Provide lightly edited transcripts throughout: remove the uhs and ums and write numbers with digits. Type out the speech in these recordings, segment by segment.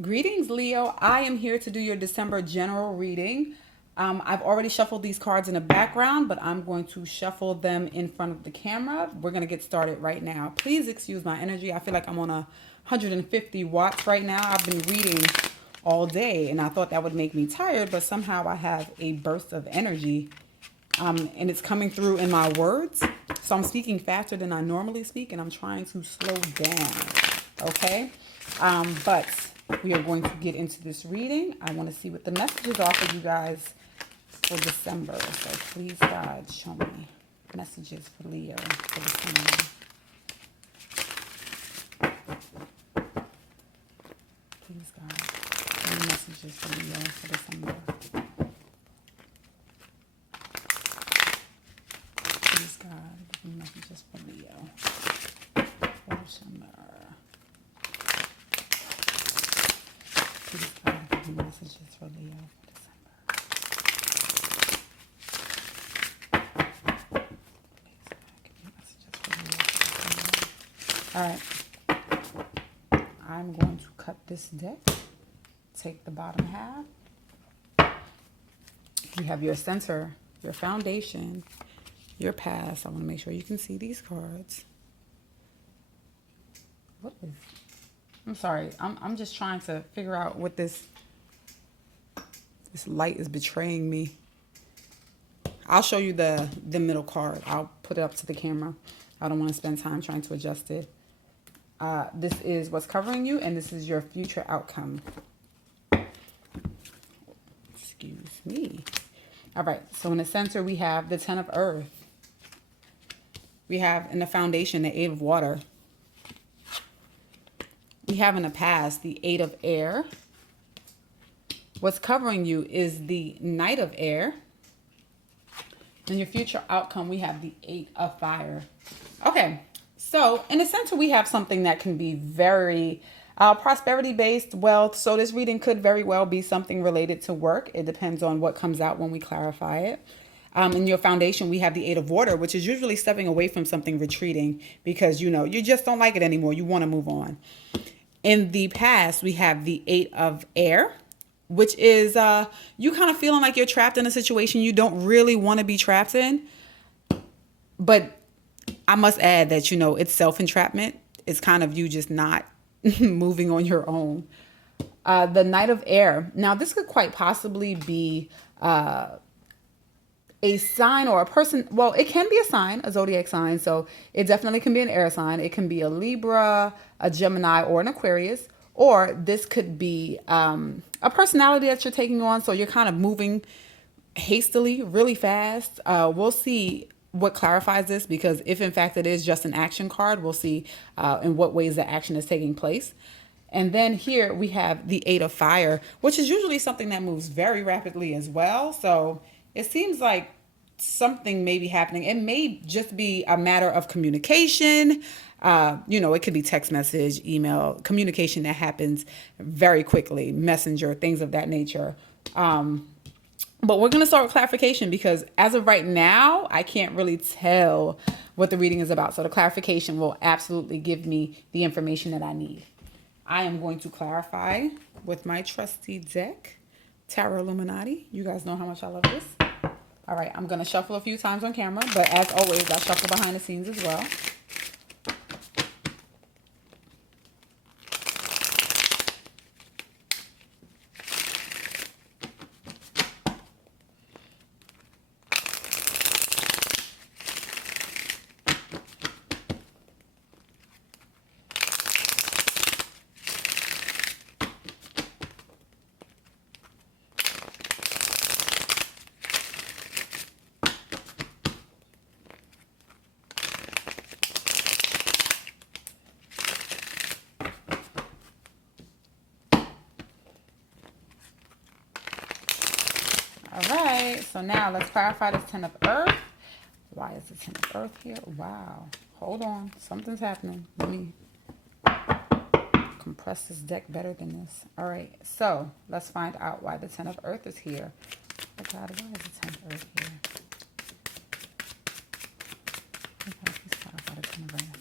Greetings, Leo. I am here to do your December general reading. I've already shuffled these cards in the background, but I'm going to shuffle them in front of the camera. We're going to get started right now. Please excuse my energy. I feel like I'm on 150 watts right now. I've been reading all day, and I thought that would make me tired, but somehow I have a burst of energy, and it's coming through in my words. So I'm speaking faster than I normally speak, and I'm trying to slow down, okay? But we are going to get into this reading. I want to see what the messages are for you guys for December. So please, God, show me messages for Leo for December. Please, God, show me messages for Leo for December. Please, God, give me messages for Leo for December. Please, God, give me messages for Leo for December. All right, I'm going to cut this deck. Take the bottom half. You have your center, your foundation, your past. I want to make sure you can see these cards. What is? I'm sorry. I'm just trying to figure out what this light is betraying me. I'll show you the middle card. I'll put it up to the camera. I don't want to spend time trying to adjust it. This is what's covering you, and this is your future outcome. Excuse me. All right, so in the center, we have the Ten of Earth. We have in the foundation, the Eight of Water. We have in the past, the Eight of Air. What's covering you is the Knight of Air. In your future outcome, we have the Eight of Fire. Okay, so in the center, we have something that can be very prosperity-based wealth. So this reading could very well be something related to work. It depends on what comes out when we clarify it. In your foundation, we have the Eight of Water, which is usually stepping away from something, retreating, because, you know, you just don't like it anymore. You want to move on. In the past, we have the Eight of Air, which is you kind of feeling like you're trapped in a situation you don't really want to be trapped in. But I must add that, you know, it's self-entrapment. It's kind of you just not moving on your own. The Knight of Air. Now, this could quite possibly be a sign or a person. Well, it can be a sign, a zodiac sign. So it definitely can be an air sign. It can be a Libra, a Gemini, or an Aquarius. Or this could be a personality that you're taking on. So you're kind of moving hastily, really fast. We'll see what clarifies this, because if in fact it is just an action card, we'll see in what ways the action is taking place. And then here we have the Eight of Fire, which is usually something that moves very rapidly as well. So it seems like something may be happening. It may just be a matter of communication. You know, it could be text message, email, communication that happens very quickly, messenger, things of that nature. But we're going to start with clarification, because as of right now, I can't really tell what the reading is about. So the clarification will absolutely give me the information that I need. I am going to clarify with my trusty deck, Tarot Illuminati. You guys know how much I love this. All right, I'm going to shuffle a few times on camera, but as always, I shuffle behind the scenes as well. All right, so now let's clarify this Ten of Earth. Why is the Ten of Earth here? Wow. Hold on. Something's happening. Let me compress this deck better than this. All right, so let's find out why the Ten of Earth is here. Oh, God, why is the Ten of Earth here? Okay, let's clarify the Ten of Earth.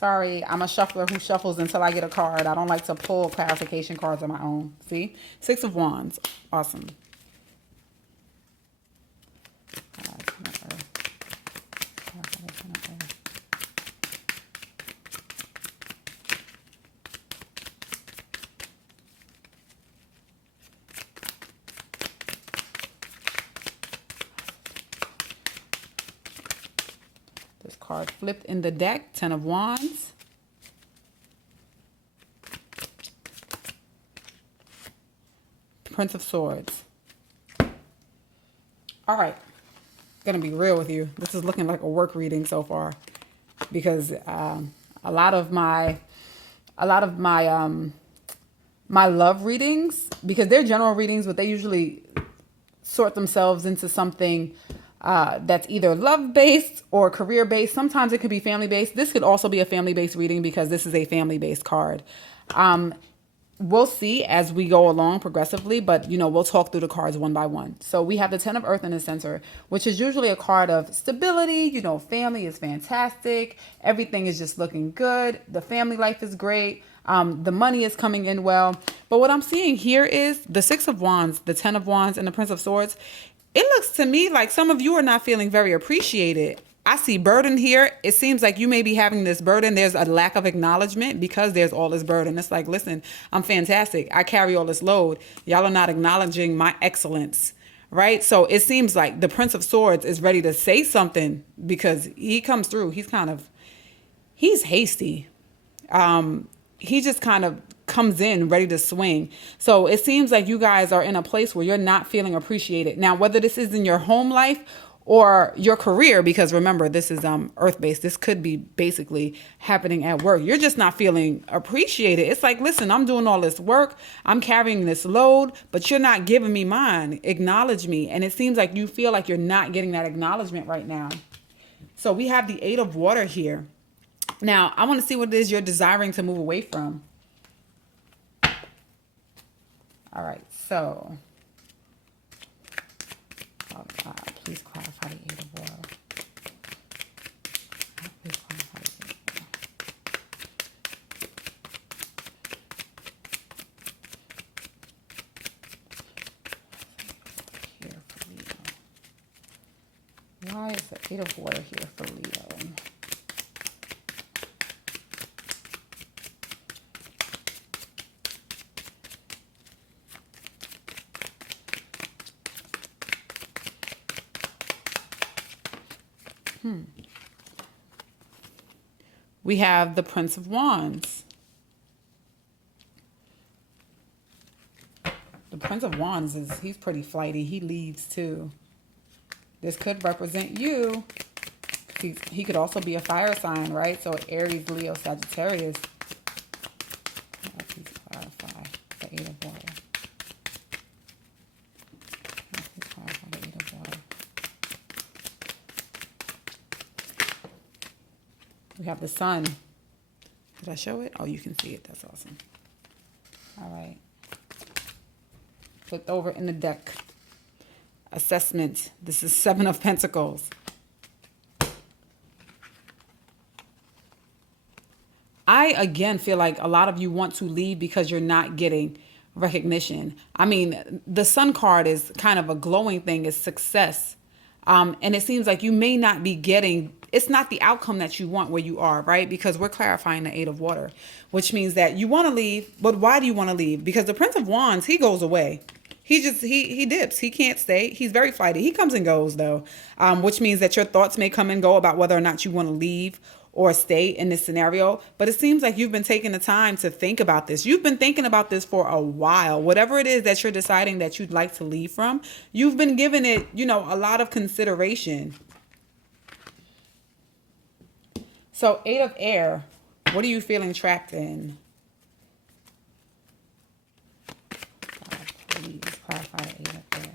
Sorry, I'm a shuffler who shuffles until I get a card. I don't like to pull clarification cards on my own. See? Six of Wands. Awesome. This card flipped in the deck. Ten of Wands. Prince of Swords. All right. Gonna be real with you. This is looking like a work reading so far, because a lot of my my love readings, because they're general readings, but they usually sort themselves into something that's either love-based or career-based. Sometimes it could be family-based. This could also be a family-based reading because this is a family-based card. We'll see as we go along progressively, but, you know, we'll talk through the cards one by one. So we have the Ten of Earth in the center, which is usually a card of stability. You know, family is fantastic. Everything is just looking good. The family life is great. The money is coming in well. But what I'm seeing here is the Six of Wands, the Ten of Wands, and the Prince of Swords. It looks to me like some of you are not feeling very appreciated. I see burden here. It seems like you may be having this burden. There's a lack of acknowledgement because there's all this burden. It's like, listen, I'm fantastic. I carry all this load. Y'all are not acknowledging my excellence, right? So it seems like the Prince of Swords is ready to say something because he comes through. He's hasty. He just kind of comes in ready to swing. So it seems like you guys are in a place where you're not feeling appreciated. Now, whether this is in your home life or your career, because remember, this is earth-based. This could be basically happening at work. You're just not feeling appreciated. It's like, listen, I'm doing all this work. I'm carrying this load, but you're not giving me mine. Acknowledge me. And it seems like you feel like you're not getting that acknowledgement right now. So we have the Eight of Water here. Now, I want to see what it is you're desiring to move away from. All right, so please clarify the Eight of Water. Please clarify the Eight of Water. Here for Leo. Why is the Eight of Water here for Leo? We have the Prince of Wands. The Prince of Wands he's pretty flighty. He leaves too. This could represent you. He could also be a fire sign, right? So Aries, Leo, Sagittarius. Please clarify the Eight of Water. Please clarify the Eight of Water. We have the Sun. Did I show it? Oh, you can see it. That's awesome. All right. Flipped over in the deck. Assessment. This is Seven of Pentacles. I, again, feel like a lot of you want to leave because you're not getting recognition. I mean, the Sun card is kind of a glowing thing. It's success. And it seems like you may not be getting, it's not the outcome that you want where you are, right? Because we're clarifying the Eight of Water, which means that you want to leave, but why do you want to leave? Because the Prince of Wands, he goes away. He dips. He can't stay. He's very flighty. He comes and goes though, which means that your thoughts may come and go about whether or not you want to leave or stay in this scenario. But it seems like you've been taking the time to think about this. You've been thinking about this for a while. Whatever it is that you're deciding that you'd like to leave from, you've been giving it, you know, a lot of consideration. So Eight of Air, what are you feeling trapped in? God, please clarify the Eight of Air.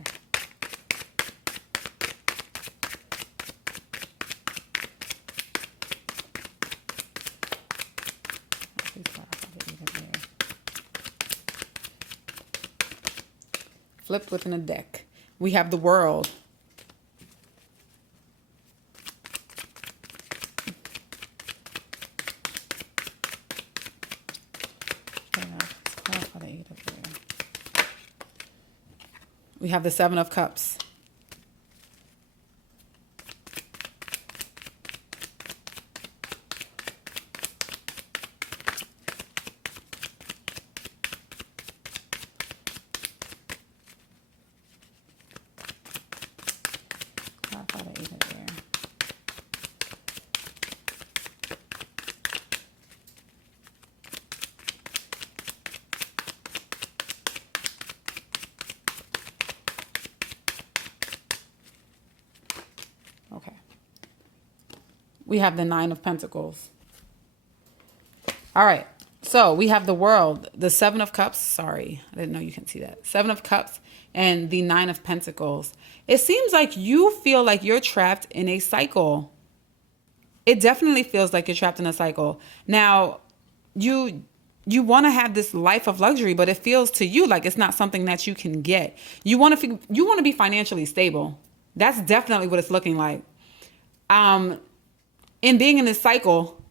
Flipped within a deck. We have the World. We have the Seven of Cups. Clarify the Eight of Air. Okay. We have the Nine of Pentacles. All right. So we have the World, the Seven of Cups. Sorry, I didn't know you can see that. Seven of Cups and the Nine of Pentacles. It seems like you feel like you're trapped in a cycle. It definitely feels like you're trapped in a cycle. Now, you want to have this life of luxury, but it feels to you like it's not something that you can get. You want to be financially stable. That's definitely what it's looking like. In being in this cycle,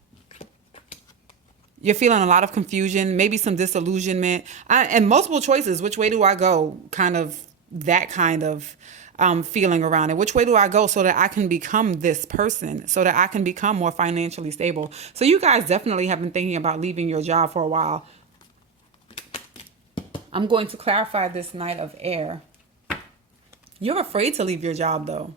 you're feeling a lot of confusion, maybe some disillusionment, and multiple choices. Which way do I go? Kind of that kind of feeling around it. Which way do I go so that I can become this person, so that I can become more financially stable? So you guys definitely have been thinking about leaving your job for a while. I'm going to clarify this Knight of Air. You're afraid to leave your job, though.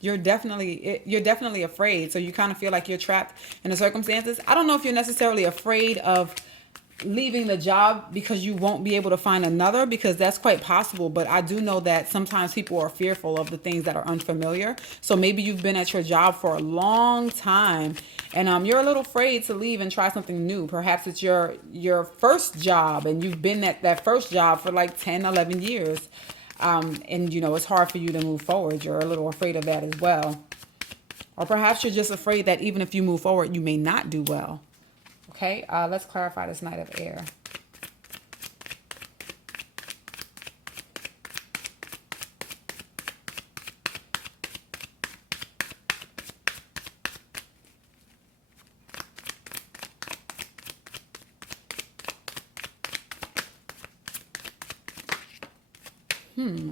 You're definitely afraid. So you kind of feel like you're trapped in the circumstances. I don't know if you're necessarily afraid of leaving the job because you won't be able to find another, because that's quite possible. But I do know that sometimes people are fearful of the things that are unfamiliar. So maybe you've been at your job for a long time and you're a little afraid to leave and try something new. Perhaps it's your first job and you've been at that first job for like 10, 11 years. And, it's hard for you to move forward. You're a little afraid of that as well. Or perhaps you're just afraid that even if you move forward, you may not do well. Okay, let's clarify this Knight of Air.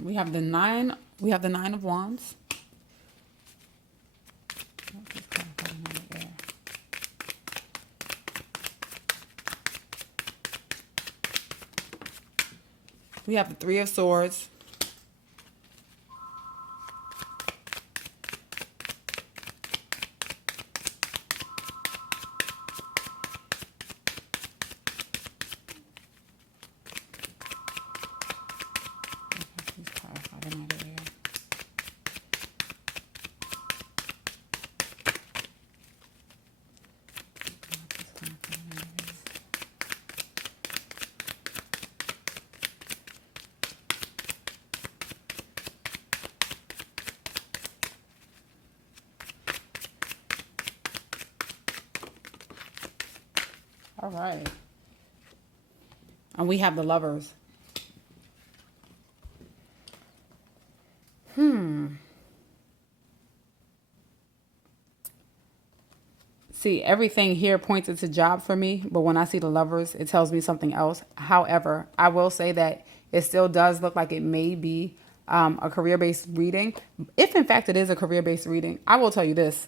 We have the Nine of Wands. We have the Three of Swords. All right. And we have the Lovers. See, everything here pointed to job for me, but when I see the Lovers, it tells me something else. However, I will say that it still does look like it may be a career-based reading. If in fact it is a career-based reading, I will tell you this.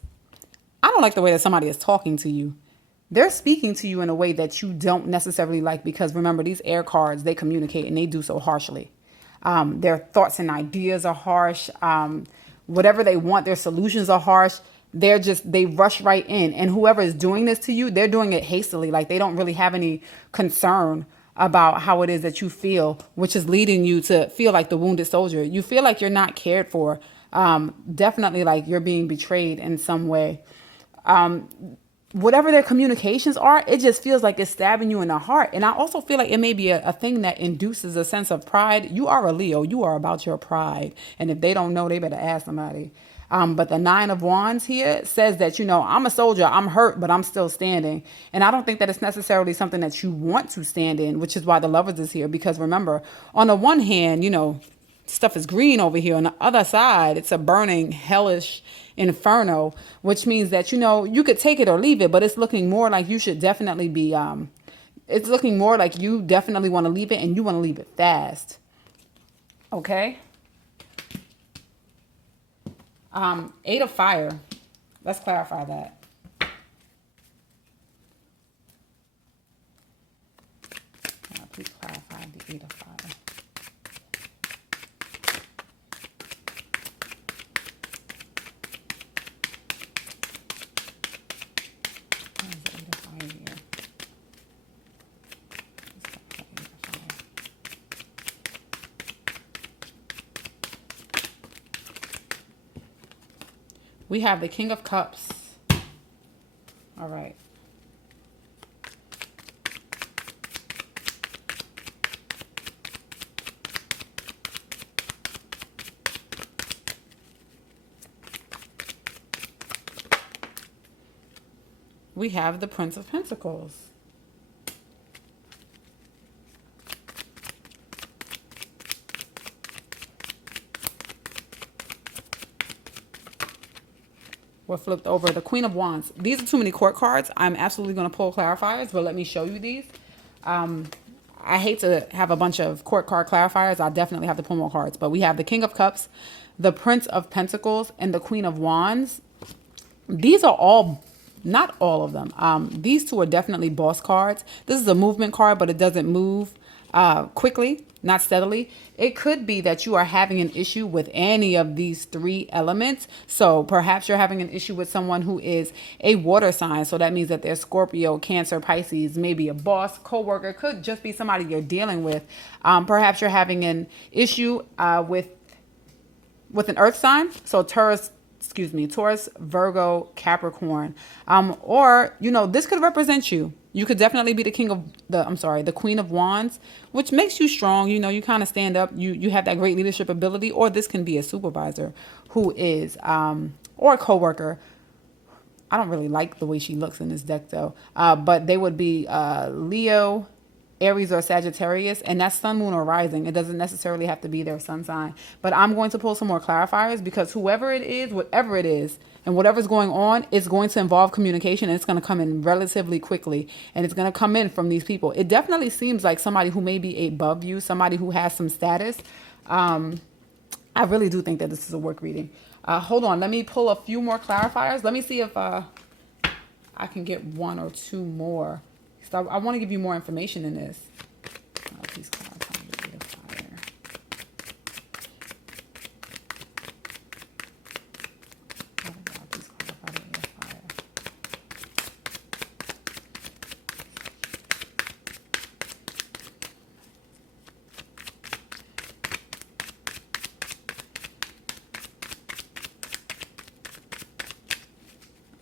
I don't like the way that somebody is talking to you. They're speaking to you in a way that you don't necessarily like, because remember, these air cards, they communicate and they do so harshly. Their thoughts and ideas are harsh. Whatever they want, their solutions are harsh. They rush right in. And whoever is doing this to you, they're doing it hastily. Like they don't really have any concern about how it is that you feel, which is leading you to feel like the wounded soldier. You feel like you're not cared for. Definitely like you're being betrayed in some way. Whatever their communications are, it just feels like it's stabbing you in the heart. And I also feel like it may be a thing that induces a sense of pride. You are a Leo. You are about your pride. And if they don't know, they better ask somebody. But the Nine of Wands here says that, I'm a soldier. I'm hurt, but I'm still standing. And I don't think that it's necessarily something that you want to stand in, which is why the Lovers is here. Because remember, on the one hand, stuff is green over here. On the other side, it's a burning, hellish inferno, which means that, you could take it or leave it, but it's looking more like you should definitely be, it's looking more like you definitely want to leave it, and you want to leave it fast. Okay. Eight of fire. Let's clarify that. Please clarify the eight of fire. What is the eight of fire here? We have the King of Cups. All right. We have the Prince of Pentacles. We're flipped over the Queen of Wands. These are too many court cards. I'm absolutely going to pull clarifiers, but let me show you these. I hate to have a bunch of court card clarifiers. I definitely have to pull more cards. But we have the King of Cups, the Prince of Pentacles, and the Queen of Wands. These are all, not all of them. These two are definitely boss cards. This is a movement card, but it doesn't move quickly, not steadily. It could be that you are having an issue with any of these three elements. So perhaps you're having an issue with someone who is a water sign. So that means that they're Scorpio, Cancer, Pisces, maybe a boss, coworker, could just be somebody you're dealing with. Perhaps you're having an issue with an earth sign. So Taurus, Virgo, Capricorn. Or, this could represent you. You could definitely be the the Queen of Wands, which makes you strong. You kind of stand up. You have that great leadership ability. Or this can be a supervisor who is, or a coworker. I don't really like the way she looks in this deck though. But they would be Leo, Aries, or Sagittarius, and that's sun, moon, or rising. It doesn't necessarily have to be their sun sign. But I'm going to pull some more clarifiers because whoever it is, whatever it is, and whatever's going on, it's going to involve communication, and it's going to come in relatively quickly, and it's going to come in from these people. It definitely seems like somebody who may be above you, somebody who has some status. I really do think that this is a work reading. Hold on. Let me pull a few more clarifiers. Let me see if I can get one or two more. So I want to give you more information in this. Please clarify the eight of fire. Oh God, please clarify the eight of fire.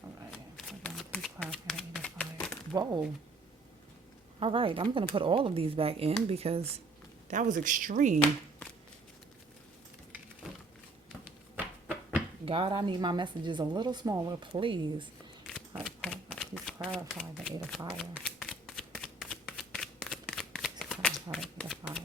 All right, please clarify the eight of fire. Whoa. All right, I'm going to put all of these back in because that was extreme. God, I need my messages a little smaller, please. All right, please clarify the eight of fire. Please clarify the eight of fire.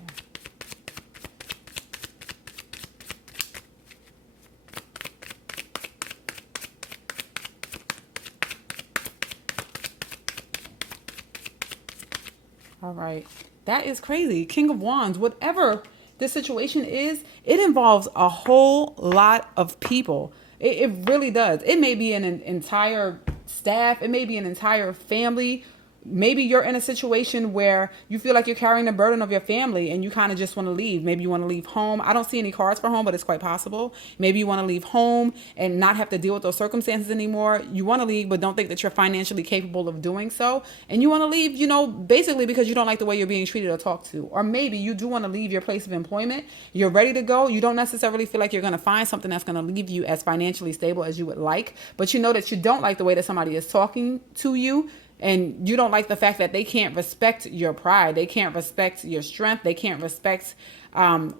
All right. That is crazy. King of Wands, whatever this situation is, it involves a whole lot of people. It really does. It may be an entire staff. It may be an entire family. Maybe you're in a situation where you feel like you're carrying the burden of your family and you kind of just want to leave. Maybe you want to leave home. I don't see any cards for home, but it's quite possible. Maybe you want to leave home and not have to deal with those circumstances anymore. You want to leave, but don't think that you're financially capable of doing so. And you want to leave, basically because you don't like the way you're being treated or talked to. Or maybe you do want to leave your place of employment. You're ready to go. You don't necessarily feel like you're going to find something that's going to leave you as financially stable as you would like. But you know that you don't like the way that somebody is talking to you. And you don't like the fact that they can't respect your pride. They can't respect your strength. They can't respect how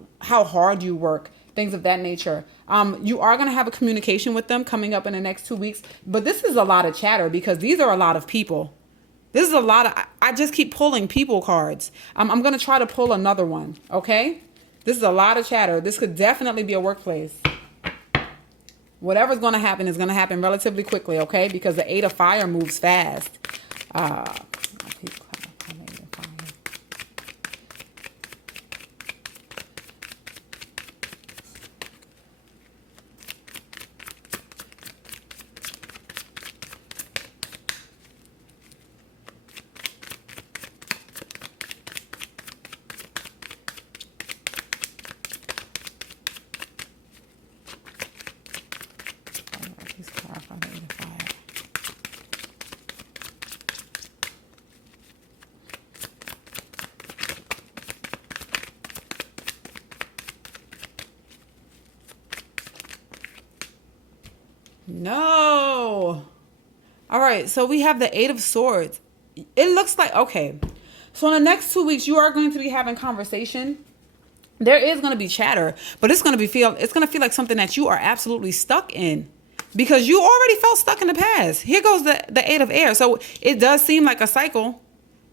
hard you work, things of that nature. You are going to have a communication with them coming up in the next 2 weeks. But this is a lot of chatter because these are a lot of people. This is a lot of, I just keep pulling people cards. I'm going to try to pull another one. Okay. This is a lot of chatter. This could definitely be a workplace. Whatever's going to happen is going to happen relatively quickly. Okay. Because the eight of fire moves fast. Please clarify the eight of fire. No. All right, so we have the Eight of Swords. It looks like, okay. So in the next 2 weeks, you are going to be having conversation. There is going to be chatter, but it's going to feel like something that you are absolutely stuck in, because you already felt stuck in the past. Here goes the Eight of Air. So it does seem like a cycle.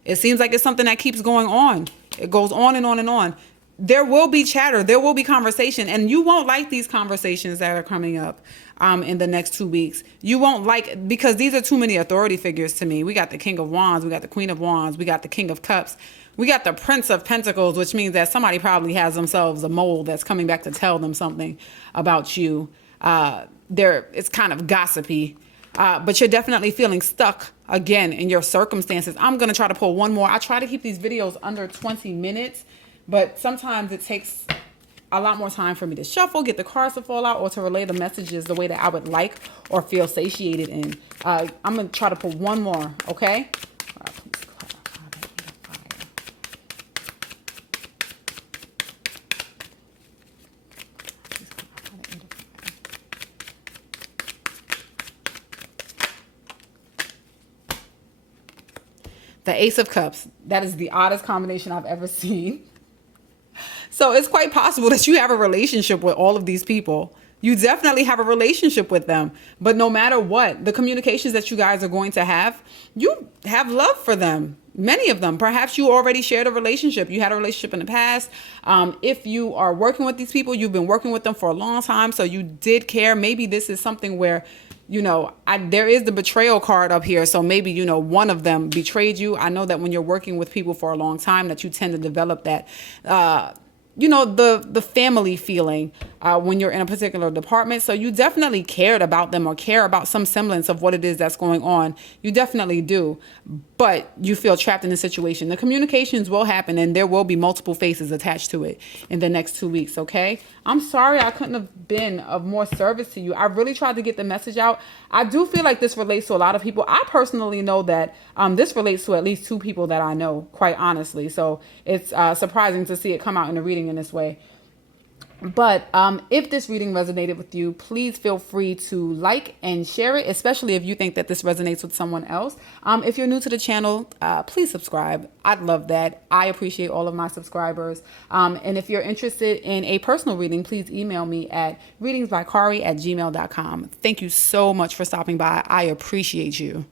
It seems like it's something that keeps going on. It goes on and on and on. There will be chatter. There will be conversation. And you won't like these conversations that are coming up in the next 2 weeks. You won't like, because these are too many authority figures to me. We got the King of Wands. We got the Queen of Wands. We got the King of Cups. We got the Prince of Pentacles, which means that somebody probably has themselves a mole that's coming back to tell them something about you. It's kind of gossipy. But you're definitely feeling stuck again in your circumstances. I'm going to try to pull one more. I try to keep these videos under 20 minutes, but sometimes it takes a lot more time for me to shuffle, get the cards to fall out, or to relay the messages the way that I would like or feel satiated in. I'm going to try to pull one more, okay? The Ace of Cups. That is the oddest combination I've ever seen. So it's quite possible that you have a relationship with all of these people. You definitely have a relationship with them. But no matter what, the communications that you guys are going to have, you have love for them. Many of them. Perhaps you already shared a relationship. You had a relationship in the past. If you are working with these people, you've been working with them for a long time, so you did care. Maybe this is something where, there is the betrayal card up here. So maybe, one of them betrayed you. I know that when you're working with people for a long time, that you tend to develop that, the family feeling when you're in a particular department. So you definitely cared about them or care about some semblance of what it is that's going on. You definitely do. But you feel trapped in the situation. The communications will happen, and there will be multiple faces attached to it in the next 2 weeks, okay? I'm sorry I couldn't have been of more service to you. I really tried to get the message out. I do feel like this relates to a lot of people. I personally know that this relates to at least 2 people that I know, quite honestly. So it's surprising to see it come out in a reading in this way. But if this reading resonated with you, please feel free to like and share it, especially if you think that this resonates with someone else. If you're new to the channel, please subscribe. I'd love that. I appreciate all of my subscribers. And if you're interested in a personal reading, please email me at readingsbykari@gmail.com. Thank you so much for stopping by. I appreciate you.